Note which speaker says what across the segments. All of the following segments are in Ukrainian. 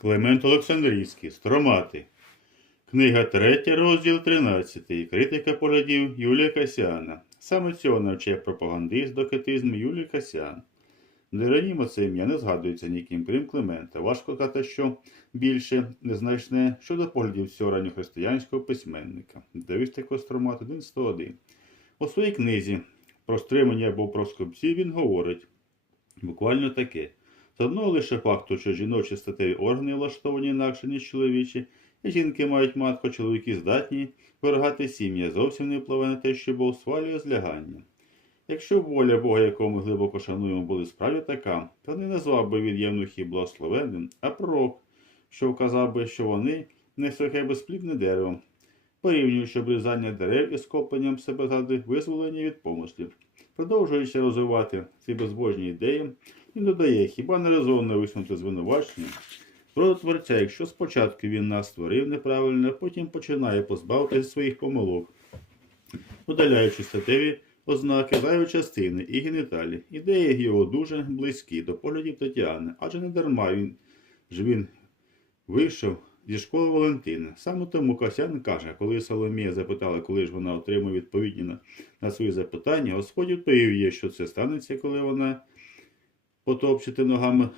Speaker 1: Климент Олександрійський, Стромати. Книга 3, розділ 13. Критика поглядів Юлія Касяна. Саме цього навчає пропагандист докетизму Юлій Касян. Деронімо це ім'я не згадується ніким, крім Климента. Важко казати, що більше незначне щодо поглядів цього ранньохристиянського письменника. Давистик Костромат 1.101. У своїй книзі про стримання або про скупців він говорить буквально таке. З одного лише факту, що жіночі статеві органи влаштовані інакше, ніж чоловічі, і жінки мають матку, чоловіки здатні вирогати сім'я, зовсім не впливає на те, що Бог свалює злягання. Якщо воля Бога, якого ми глибоко шануємо, була справді така, то не назвав би він євнухів благословенним, а пророк, що вказав би, що вони не сухе безплідне дерево, порівнюючи обрізання дерев із копанням себе заради визволення від помислів. Продовжуючи розвивати ці безбожні ідеї, він додає, хіба не резонно висунути звинувачення про творця, якщо спочатку він нас створив неправильно, потім починає позбавитися своїх помилок, удаляючи статеві ознаки зайвої частини і геніталії. Ідеї його дуже близькі до поглядів Тетяни, адже не дарма він ж він вийшов зі школи Валентини. Саме тому Касян каже, коли Соломія запитала, коли ж вона отримає відповіді на, на свої запитання, Господь відповів їй, що це станеться, коли вона потопчете ногами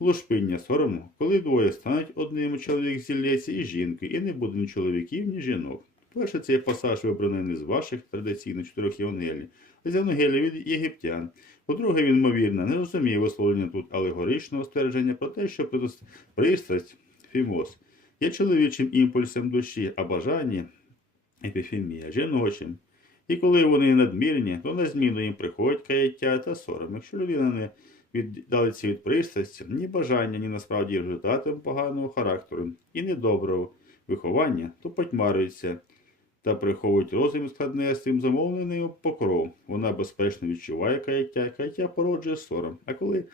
Speaker 1: лушпиння сорому, коли двоє стануть одним чоловік зілється і жінкою, і не буде ні чоловіків, ні жінок. Перше, цей пасаж вибраний не з ваших традиційно чотирьох Євангелій, а з Євангелія від єгиптян. По-друге, він, ймовірно, не розуміє висловлення тут алегоричного ствердження про те, що пристрасть фімос є чоловічим імпульсом душі, а бажання епіфемія жіночим. І коли вони надмірні, то на зміну їм приходять каяття та сором. Якщо людина не віддалиться від пристрасті, ні бажання, ні насправді результатом поганого характеру і недоброго виховання, то потьмарюється та приховують розум складне з цим замовлений покров. Вона безпечно відчуває каяття, каяття породжує сором. А коли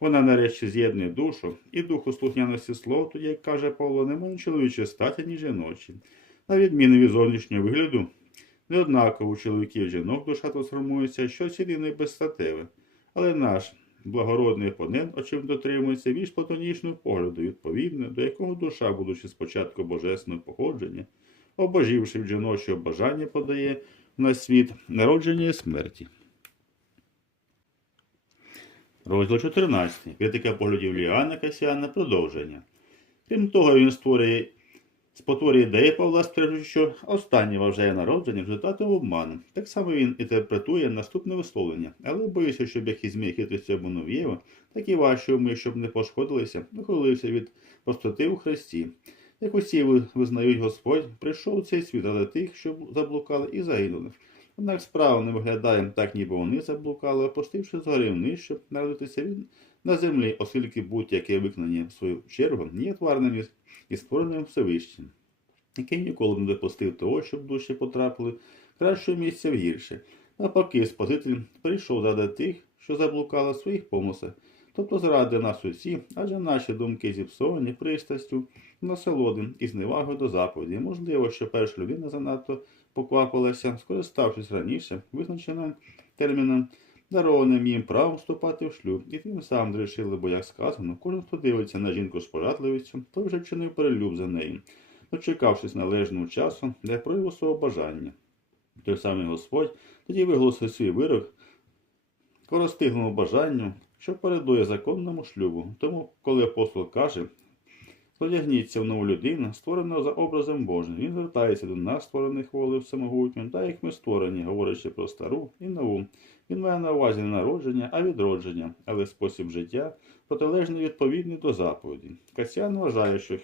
Speaker 1: вона нарешті з'єднує душу і духу слухняності слов, тоді, як каже Павло, немає чоловічої статі, ні жіночі. На відміну від зовнішнього вигляду, неоднаково у чоловіків жінок душа трансформується щось єдине безстатеве. Але наш благородний опонент, очевидно, дотримується більш платонічного погляду, відповідно, до якого душа, будучи спочатку божественного походження, обожівши від жіночого бажання, подає на світ народження і смерті. Розділ 14. Критика поглядів Ліана Касіана. Продовження. Крім того, він створює спотворює ідеї Павла, стверджуючи, що останнє вважає народження результатом обману. Так само він інтерпретує наступне висловлення. Але боюся, щоб як і змій хитрості обманув Єва, так і ваші уми, щоб не пошкодилися, ухилився від простоти у Христі. Як усі визнають Господь, прийшов у цей світ, але тих, що заблукали і загинули. Однак справа не виглядає так, ніби вони заблукали, опустивши згори вниз, щоб народитися він на землі, оскільки будь-яке виконання в свою чергу є тварним і створеним Всевищим, який ніколи не допустив того, щоб душі потрапили кращого місця в гірше. Навпаки, Спаситель прийшов заради тих, що заблукали в своїх помислах, тобто заради нас усіх, адже наші думки зіпсовані пристрастю, насолоди і зневагою до заповіді. Можливо, що перша людина занадто поквапилася, скориставшись раніше визначеним терміном, дарованим їм правом вступати в шлюб, і тим самим зрішили, бо як сказано, кожен, хто дивиться на жінку з пожадливістю, той вже вчинив перелюб за нею, дочекавшись належного часу для прояву свого бажання. Той самий Господь тоді виголосив свій вирок коростиглому бажанню, що передує законному шлюбу. Тому, коли апостол каже, Одягніться в нову людину, створену за образом Божим. Він звертається до нас, створених волею всемогутнім, так як ми створені, говорячи про стару і нову. Він має на увазі не народження, а відродження, але спосіб життя протилежний відповідний до заповіді. Касян вважає, що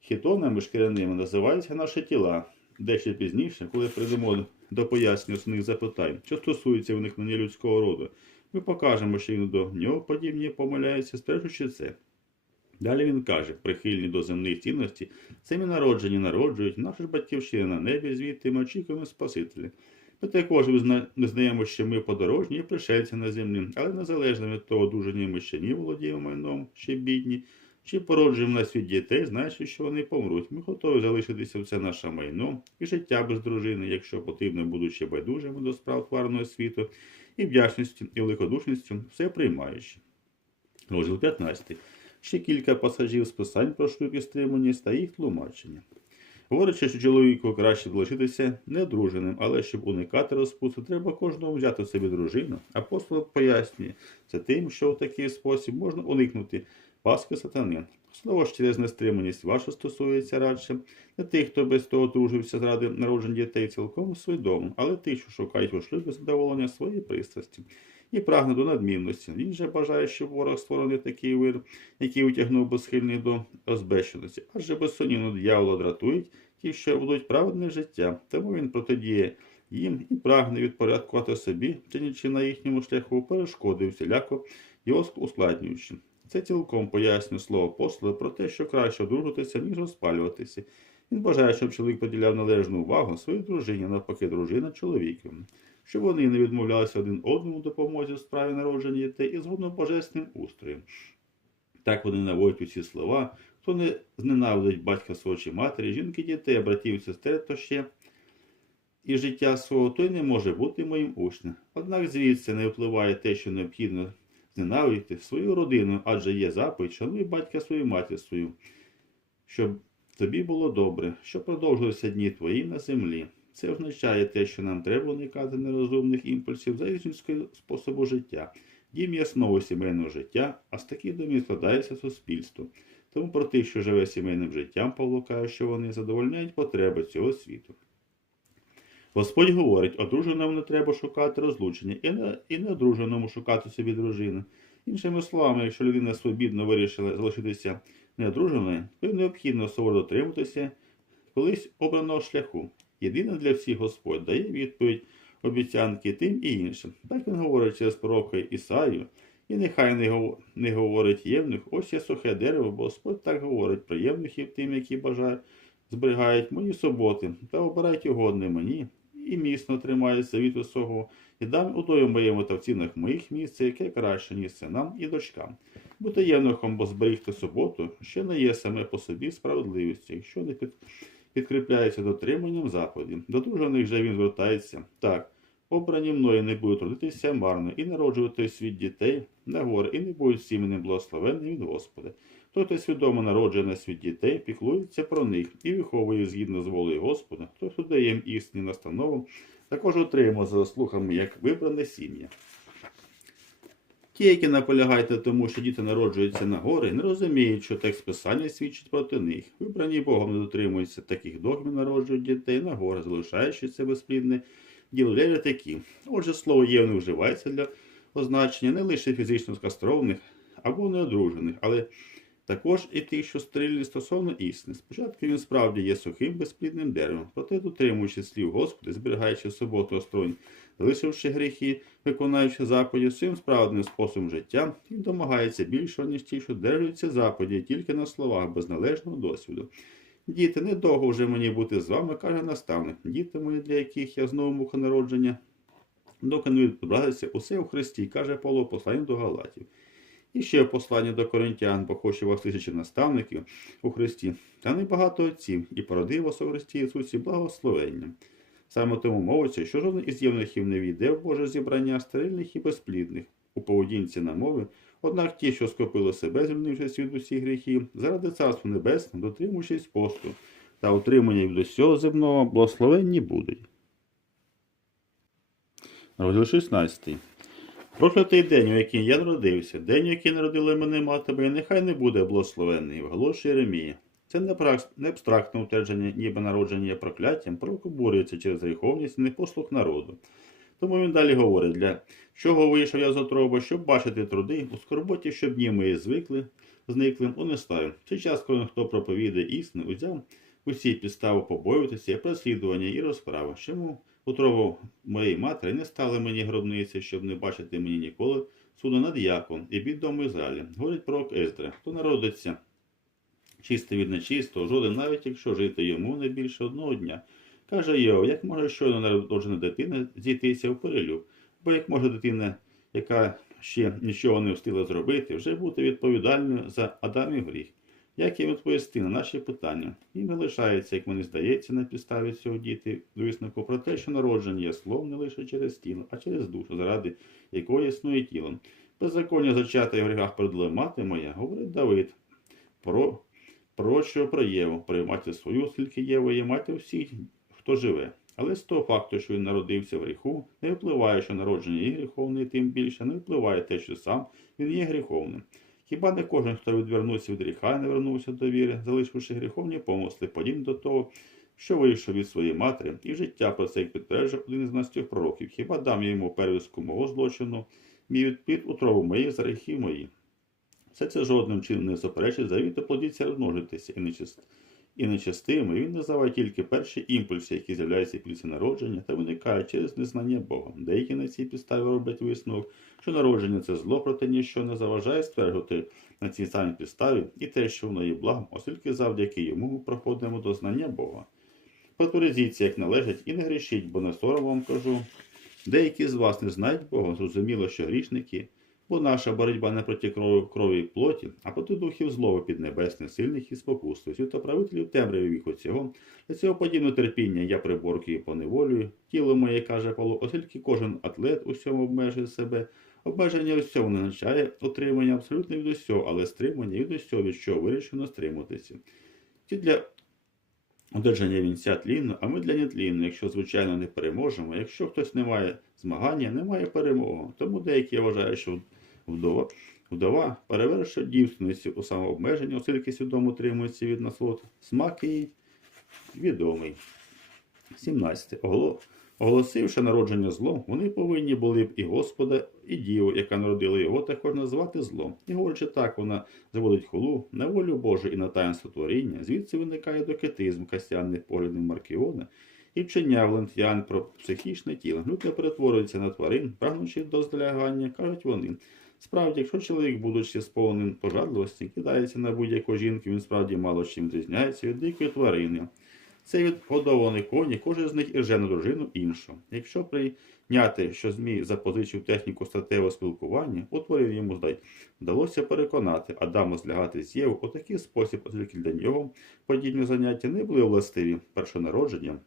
Speaker 1: хітонами шкіряними називаються наші тіла. Дещо пізніше, коли прийдемо до пояснення основних запитань, що стосується виникнення людського роду, ми покажемо, що він до нього подібні помиляється, стежучи це. Далі він каже, прихильні до земних цінностей, самі народжені народжують, наша ж батьківщина на небі, звідти ми очікуємо Спасителя. Ми також визнаємо, що ми подорожні і пришельці на землі, але незалежно від того, дуже ми ще ні володіємо майном, ще бідні, чи породжуємо на світ дітей, знаючи, що вони помруть. Ми готові залишитися все наше майно і життя без дружини, якщо потрібно, будучи байдужими до справ тварного світу, і вдячністю, і великодушністю, все приймаючи. Розділ 15. Ще кілька пасажів з писань про шлюб і стриманість та їх тлумачення. Говорячи, що чоловіку краще залишитися неодруженим, але щоб уникати розпусу, треба кожному взяти собі дружину. Апостол пояснює це тим, що в такий спосіб можна уникнути паски сатани. Слово ж через нестриманість ваша стосується радше не тих, хто без того дружився заради народження дітей цілком свідомо, але тих, що шукають у шлюбі задоволення своєї пристрасті і прагне до надмірності. Він же бажає, щоб ворог створений такий вир, який утягнув би схильних до розбещеності, адже безсумнівно диявола дратують ті, що будуть праведне життя, тому він протидіє їм і прагне відпорядкувати собі, чинячи на їхньому шляху перешкоди всіляко його ускладнюючи. Це цілком пояснює слово апостола про те, що краще одружитися, ніж розпалюватися. Він бажає, щоб чоловік поділяв належну увагу своїй дружині, навпаки, дружина чоловікові, щоб вони не відмовлялися один одному допомозі в справі народження дітей і згодом божественним устроєм. Так вони наводять усі слова, хто не зненавидить батька свого чи матері, жінки, дітей, братів, сестер, то ще і життя свого, той не може бути моїм учнем. Однак звідси не впливає те, що необхідно зненавидіти свою родину, адже є заповідь, шануй батька свою матір свою, щоб тобі було добре, щоб продовжилися дні твої на землі. Це означає те, що нам треба уникати нерозумних імпульсів залежницького способу життя. Дім є основою сімейного життя, а з таких домів складається суспільство. Тому про тих, що живе сімейним життям, Павло каже, що вони задовольняють потреби цього світу. Господь говорить, одруженому не треба шукати розлучення, і не, і неодруженому шукати собі дружину. Іншими словами, якщо людина свобідно вирішила залишитися неодруженою, то й необхідно суворо дотримуватися колись обраного шляху. Єдине для всіх Господь дає відповідь обіцянки тим і іншим. Так він говорить через пророка Ісаю, і нехай не, говорить євнух, ось є сухе дерево, бо Господь так говорить про євнухів тим, які бажають, зберігають мої суботи, та обирають угодне мені, і міцно тримають завіту свого, і дам удою моєму та в цінах моїх місце, яке краще, ніж синам і дочкам. Бути євнухом, бо зберігти суботу, ще не є саме по собі справедливістю, якщо не під підкріпляється дотриманням заходів. До дружених же він звертається так. Обрані мною не будуть родитися марно і народжувати світ дітей на горе, і не будуть сім'яним благословенним від Господа. Хто свідомо народжує на світ дітей, піклується про них і виховує згідно з волею Господа, хто дає їм істинні настанову, також отримує за заслухами як вибране сім'я. Ті, які наполягають на тому, що діти народжуються на гори, не розуміють, що текст писання свідчить проти них. Вибрані Богом не дотримуються таких догм і народжують дітей на гори, залишаючи це безплідне діло для такі. Отже, слово євне вживається для означення не лише фізично скастрованих або неодружених, але також і тих, що стрільні стосовно істини. Спочатку він справді є сухим безплідним деревом, проте, дотримуючи слів Господа, зберігаючи суботу остронь, залишивши гріхи, виконаючи заповіді своїм справедним способом життя, він домагається більшого, ніж ті, що держаться заповіді тільки на словах, без належного досвіду. Діти, недовго вже мені бути з вами, каже наставник. Діти мої, для яких я знову муха народження, доки не відобразиться усе у Христі, каже Павло послання до Галатів. І ще послання до коринтян, бо хоче вас тисячі наставників у Христі, та небагато отців, і породив вас у Христі Ісусі благословенням. Саме тому мовиться, що жоден із євнухів не війде в Боже зібрання стерильних і безплідних у поведінці на мови, однак ті, що скопили себе, звільнившись від усіх гріхів, заради Царства Небесного, дотримуючись посту та утримання від усього земного, благословенні будуть. Розділ 16. Проклятий день, у який я народився, день, у який народила мене мати моя, нехай не буде благословенний, вголошує Єремія. Це не, абстрактне утвердження, ніби народження є прокляттям, пророк обурюється через гріховність і непослух народу. Тому він далі говорить, для чого вийшов я з отроба, щоб бачити труди, у скорботі, щоб дні мої звикли, зникли, унестаю. Цей час, коли хто проповідає істину, узяв усі підстави побоюватися, переслідування і розправи. Чому утробу моєї матері не стали мені гробниці, щоб не бачити мені ніколи суду над Яком і бід дому Ізраїля. Говорить пророк Ездра, хто народиться чисто від нечистого, жоден, навіть якщо жити йому не більше одного дня. Каже Йов, як може щойно народжена дитина зійтися в перелюб, бо як може дитина, яка ще нічого не встигла зробити, вже бути відповідальною за Адамів гріх. Як їм відповісти на наші питання? Їм не лишається, як мені здається, на підставі цього діти висновку про те, що народження є словом не лише через тіло, а через душу, заради якої існує тіло. Беззаконня зачате в гріхах передала мати моя, говорить Давид. про, пророчого прояву, приймати свою, оскільки Єва є мати всіх, хто живе. Але з того факту, що він народився в гріху, не впливає, що народження є гріховне, тим більше не впливає те, що сам він є гріховним. Хіба не кожен, хто відвернувся від гріха, не вернувся до віри, залишивши гріховні помисли, подібні до того, що вийшов від своєї матері, і життя про це підтверджує один із настіх пророків. Хіба дам я йому перевіску мого злочину, мій відпід утрову моїх за гріхи мої. Все це жодним чином не заперечить завіти плодіться розмножитися і нечист. І нечистими він називає тільки перші імпульси, які з'являються після народження та виникають через незнання Бога. Деякі на цій підставі роблять висновок, що народження це зло, проте ніщо не заважає стверджувати на цій самій підставі і те, що воно є благом, оскільки завдяки йому ми проходимо до знання Бога. Потвердіться, як належить, і не грішіть, бо на сором вам кажу. Деякі з вас не знають Бога, зрозуміло, що грішники, бо наша боротьба не проти крові, і плоті, а проти духів злови піднебесних, сильних і спокусливих, світоправителів темряві віку цього. Для цього подібне терпіння я приборкую і поневолюю. Тіло моє, каже Павло, оскільки кожен атлет усьому обмежує себе. Обмеження усього не означає отримання абсолютно від усього, але стримання від усього, від чого вирішено стримуватися. Ті для одержання вінця тлінно, а ми для нетлінно, якщо, звичайно, не переможемо. Якщо хтось не має змагання, немає перемоги. Тому деякі вважають, що вдова, вдова перевершує дівственницю у самообмеженні, оскільки свідомо утримується від насолод. Смак її відомий. 17. Оголо- Оголосивши народження злом, вони повинні були б і Господа, і Діву, яка народила його, також назвати злом. І говорячи так, вона заводить хулу на волю Божу і на таїнство творіння. Звідси виникає докетизм кастянних поглядів Маркіона і вчення Валентіан про психічне тіло. Люди перетворюються на тварин, прагнучи до злягання, кажуть вони. Справді, якщо чоловік, будучи сповненим пожадливості, кидається на будь-яку жінку, він справді мало чим зрізняється від дикої тварини. Це від годованих коні, кожен з них ірже на дружину іншу. Якщо прийняти, що Змій запозичив техніку статевого спілкування, утворив йому здай, вдалося переконати Адама злягати з Єву у такий спосіб, оскільки для нього подібні заняття не були властиві першонародженням,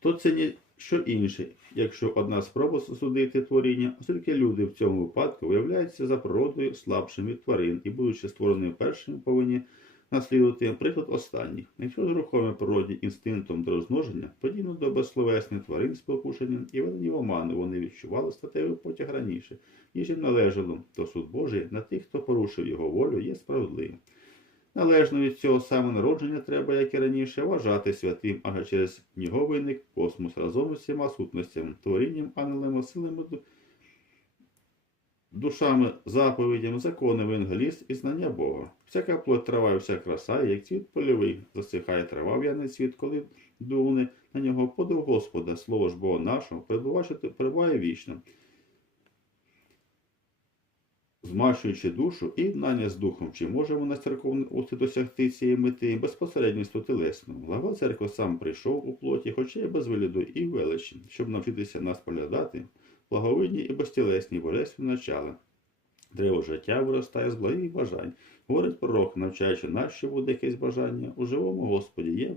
Speaker 1: то це ні що інше, якщо одна спроба судити творіння, оскільки люди в цьому випадку виявляються за природою слабшими тварин і, будучи створеними першими, повинні наслідувати приклад останніх. Якщо з рухомої природі інстинктом до розмноження, подібно до безсловесних тварин з покушенням і ведені в оману, вони відчували статевий потяг раніше, ніж їм належало, то суд Божий на тих, хто порушив його волю, є справедливим. Належно від цього саме народження треба, як і раніше, вважати святим, ага через нього виник космос разом з всіма сутностями, творінням, ангелами, силами душами, заповідями, законами інгаліст і знання Бога. Всяка плоть трава і вся краса, як цвіт польовий, засихає трава в'яний цвіт, коли дуне на нього подив Господа, слово ж Бога нашого, перебуває вічно. Змащуючи душу і єднання з духом, чи можемо на церковній усі досягти цієї мети безпосередністю телесного. Глава церкви сам прийшов у плоті, хоча й без вигляду і величі, щоб навчитися нас поглядати, благовидні і безтілесні божественні начала. Дерево життя виростає з благих бажань. Говорить пророк, навчаючи нас, що буде якесь бажання, у живому Господі є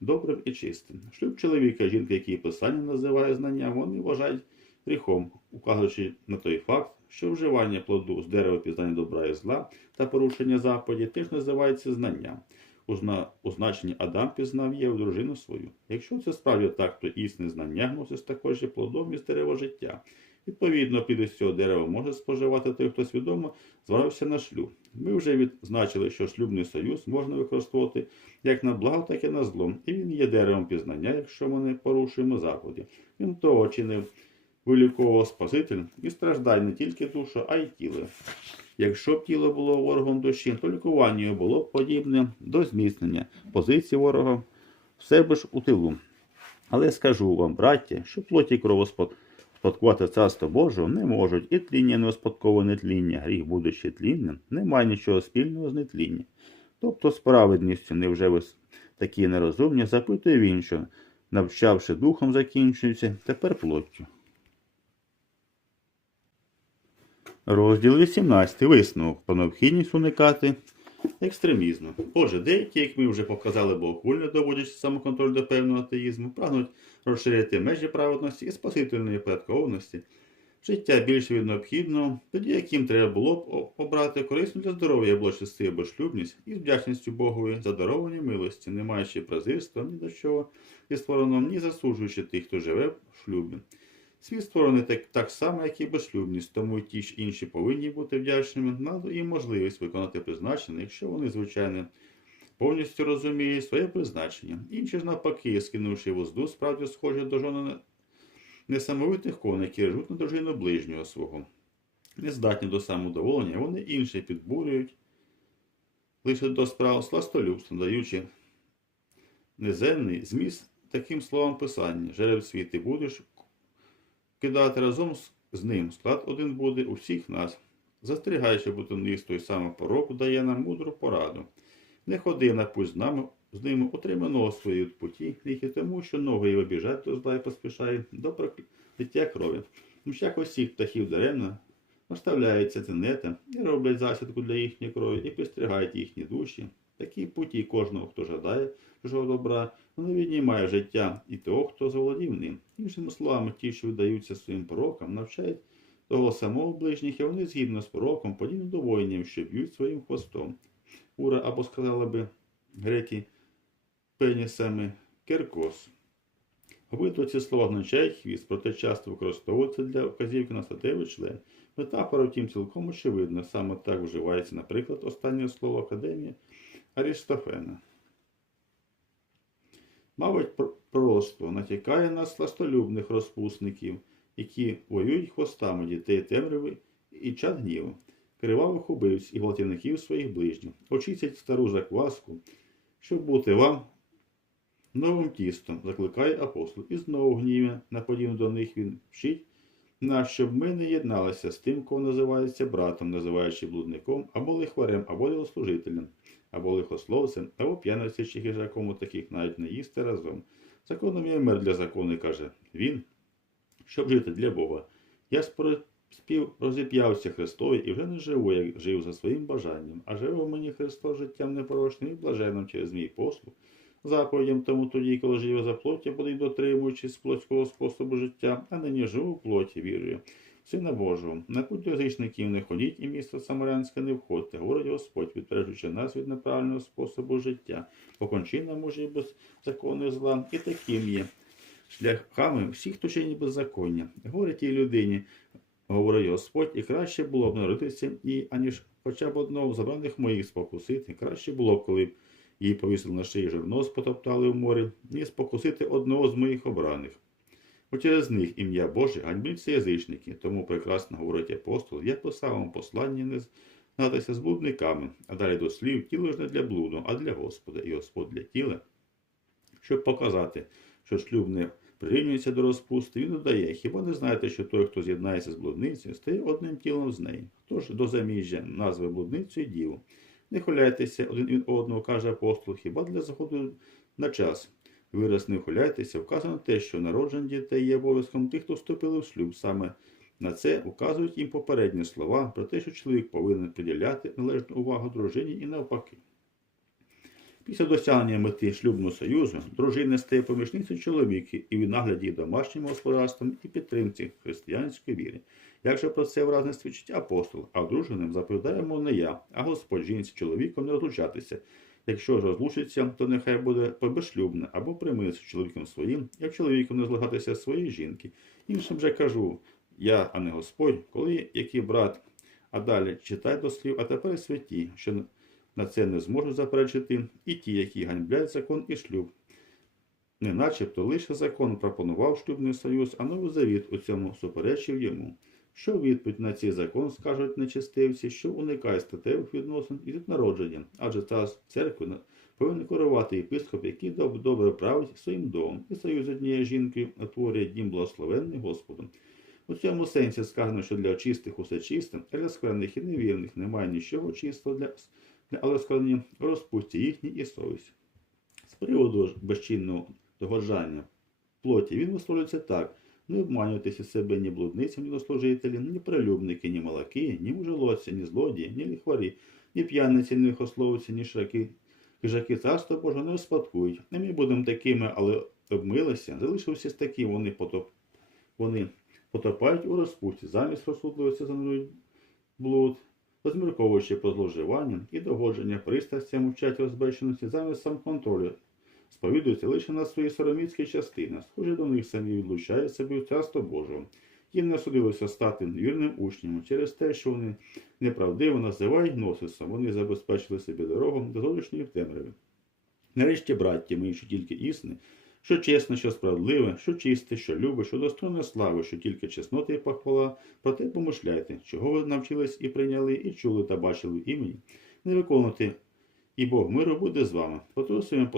Speaker 1: добрим і чистим. Шлюб чоловіка, і жінки, які писання називає знання, вони вважають гріхом, указуючи на той факт, що вживання плоду з дерева пізнання добра і зла та порушення заповіді теж називається знанням. У, зна... значенні Адам пізнав Єву дружину свою. Якщо це справді так, то існе знання гносить також і плодом із дерева життя. Відповідно, плід із цього дерева може споживати той, хто свідомо зварився на шлюб. Ми вже відзначили, що шлюбний союз можна використовувати як на благо, так і на зло. І він є деревом пізнання, якщо ми не порушуємо заходи. Він того чинив виліковував Спаситель і страждає не тільки душу, а й тіло. Якщо б тіло було ворогом душі, то лікування було б подібне до зміцнення позиції ворога в себе ж у тилу. Але скажу вам, браття, що плоті кров спад- спадкувати царство Божого не можуть, і тління не успадковане тління, гріх, будучи тлінням, не має нічого спільного з нетлінням. Тобто справедністю невже ви такі нерозумні, запитує він, що, навчавши духом, закінчується, тепер плоттю. Розділ 18. Висновок про необхідність уникати екстремізму. Отже, деякі, як ми вже показали, богохульно доводячи самоконтроль до певного атеїзму, прагнуть розширити межі праведності і спасительної порядкованості, життя більше від необхідного, тоді яким треба було б обрати корисну для здоров'я або часи або шлюбність і з вдячністю Богові за даровані милості, не маючи презирства ні до чого і створеного, ні засуджуючи тих, хто живе в шлюбі. Світ створений так, так само, як і безшлюбність, тому ті ж інші повинні бути вдячними на їм можливість виконати призначення, якщо вони, звичайно, повністю розуміють своє призначення. Інші ж навпаки, скинувши возду, справді схожі до жони несамовитих коней, які режуть на дружину ближнього свого. Не здатні до самодоволення, вони інші підбурюють лише до справ сластолюбства, даючи неземний зміст таким словам писання. Жереб світи будеш кидати разом з, ним. Склад один буде у всіх нас. Застерігаючи бутонисту і саме пороку, дає нам мудру пораду. Не ходи на путь з нами, з ними свої від путі, тільки тому, що ноги його біжать до зла і поспішає до прокляття крові. Мщак усіх птахів даремно наставляються тенета і роблять засідку для їхньої крові і підстерігають їхні душі. Такі путі кожного, хто жадає чужого добра, вони віднімає життя і того, хто заволодів ним. Іншими словами, ті, що віддаються своїм порокам, навчають того самого ближніх, і вони згідно з пороком, подібні до воїнів, що б'ють своїм хвостом. Ура або сказала би греки пенісами керкос. Обидва ці слова означають хвіст, проте часто використовуються для вказівки на статевий член. Метафора, втім, цілком очевидна. Саме так вживається, наприклад, останнє слово Академії Арістофена. Мабуть, пр- пророцтво натякає на сластолюбних розпусників, які воюють хвостами дітей темряви і чад гніву, кривавих убивць і гвалтівників своїх ближніх. Очистять стару закваску, щоб бути вам новим тістом, закликає апостол. І знову гніве, наподібно до них він вчить нас, щоб ми не єдналися з тим, кого називається братом, називаючи блудником, або лихварем, або ділослужителем, або лихословцем, або чи хижаком, у таких навіть не їсти разом. Законом є мир для закону, каже він, щоб жити для Бога. Я спів розіп'явся Христові і вже не живу, як жив за своїм бажанням, а живе в мені Христос життям непорочним і блаженним через мій послуг. Заповідям тому тоді, коли живе за плоті, й дотримуючись плотського способу життя, а нині живу в плоті, вірую. Сина Божого, на путь до язичників не ходіть і місто Самарянське не входьте, говорить Господь, відбережучи нас від неправильного способу життя, покончина може без закону зла, і таким є. Шляхами всіх, хто чинить беззаконня. Говорить тій людині, говорить Господь, і краще було б народитися, і аніж хоча б одного забраних моїх спокусити. Краще було б, коли б її повісили на шиї жирно, спотоптали в морі, ніж спокусити одного з моїх обраних. Бо через них ім'я Боже ганьбиться язичники, тому прекрасно говорить апостол, як по самому посланні не знатися з блудниками, а далі до слів тіло ж не для блуду, а для Господа, і Господь для тіла. Щоб показати, що шлюб не прирівнюється до розпусти, він додає, хіба не знаєте, що той, хто з'єднається з блудницею, стає одним тілом з нею? Хто ж до заміжжя назви блудницю і діву? Не хуляйтеся один від одного, каже апостол, хіба для заходу на час. Вираз не ухиляйтеся, вказано те, що народження дітей є обов'язком тих, хто вступили в шлюб. Саме на це указують їм попередні слова про те, що чоловік повинен приділяти належну увагу дружині і навпаки. Після досягнення мети шлюбного союзу дружина стає помічницею чоловіка і в нагляді домашнім господарством і підтримці християнської віри. Як же про це вразне свідчить апостол, а одруженим заповідаємо не я, а Господь жінці чоловіком не розлучатися. Якщо розлучиться, то нехай буде безшлюбне або примириться з чоловіком своїм, як чоловіком не злагатися своєї жінки. Іншим же кажу, я, а не Господь, коли який брат, а далі читай до слів, а тепер святі, що на це не зможуть заперечити і ті, які ганьблять закон і шлюб. Не начебто лише закон пропонував шлюбний союз, а новий завіт у цьому суперечив йому. Що відповідь на цей закон скажуть нечистивці, що уникає статевих відносин із народженням, адже та церкви повинен керувати єпископ, який доб- добре править своїм домом, і союз з однією жінкою утворює дім благословенний Господом. У цьому сенсі сказано, що для чистих усе чисте, а для скверних і невірних немає нічого чистого для, для але скверні розпусті їхні і совість. З приводу безчинного догоджання плоті він висловлюється так. Не обманюйтеся себе ні блудницям, ні дослужителі, ні прилюбники, ні малаки, ні мужелодці, ні злодії, ні ліхварі, ні п'яниці, ні лихословці, ні шраки. Хижаки царства Боже не успадкують. Не ми будемо такими, але обмилися, залишився з таким, вони потоп. Вони потопають у розпусті, замість розсудливості занурюють блуд, розмірковуючи про зловживання і догодження пристрастям вчать розбещеності замість самоконтролю, сповідуються лише на свої сороміцькі частини, схожі до них самі відлучають себе в царство Божого. Їм не судилося стати вірним учням через те, що вони неправдиво називають гносисом, вони забезпечили собі дорогу до зовнішньої темряви. Нарешті, браття мої, що тільки існе, що чесне, що справедливе, що чисте, що любе, що достойне слави, що тільки чеснота і похвала, проте помишляйте, чого ви навчились і прийняли, і чули та бачили в імені, не виконуйте, і Бог миру буде з вами. У своєму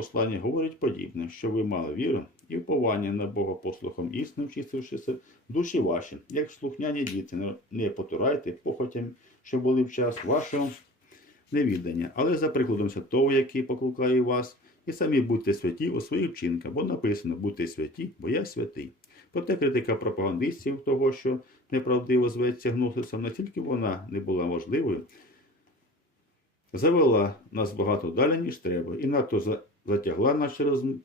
Speaker 1: говорить подібне, що ви мали віру і вповання на Бога послухом істинним, вчистившися душі ваші, як слухняні діти, не- потурайте похотям, що були в час вашого невіддання, але за прикладом святого, який покликає вас, і самі будьте святі у своїх вчинках, бо написано будьте святі, бо я святий. Проте критика пропагандистів того, що неправдиво зветься гносисом, настільки вона не була можливою, завела нас багато далі, ніж треба, і надто за- затягла наш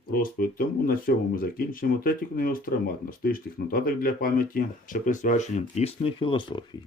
Speaker 1: розповідь. Тому на цьому ми закінчимо третю книгу Стромат, стичних нотаток для пам'яті, що присвячені істинній філософії.